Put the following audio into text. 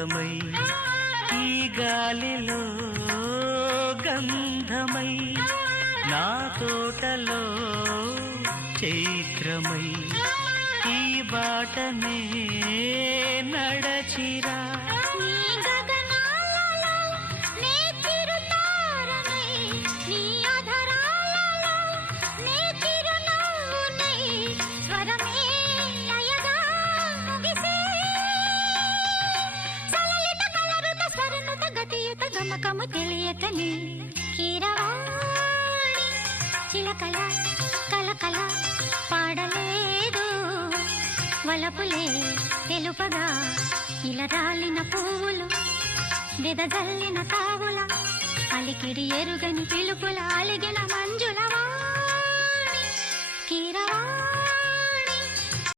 అందమై ఈ గాలిలో గంధమై నా తోటలో చైత్రమై ఈ బాటనే నడచిరా గమకము తెలియకని కీరవాణి చిలకల కలకల పాడలేదు వలపులే తెలుపగా ఇలా రాలిన పువ్వులు వెదజల్లిన తావుల అలికిడి ఎరుగని పిలుపుల అలిగిన మంజుల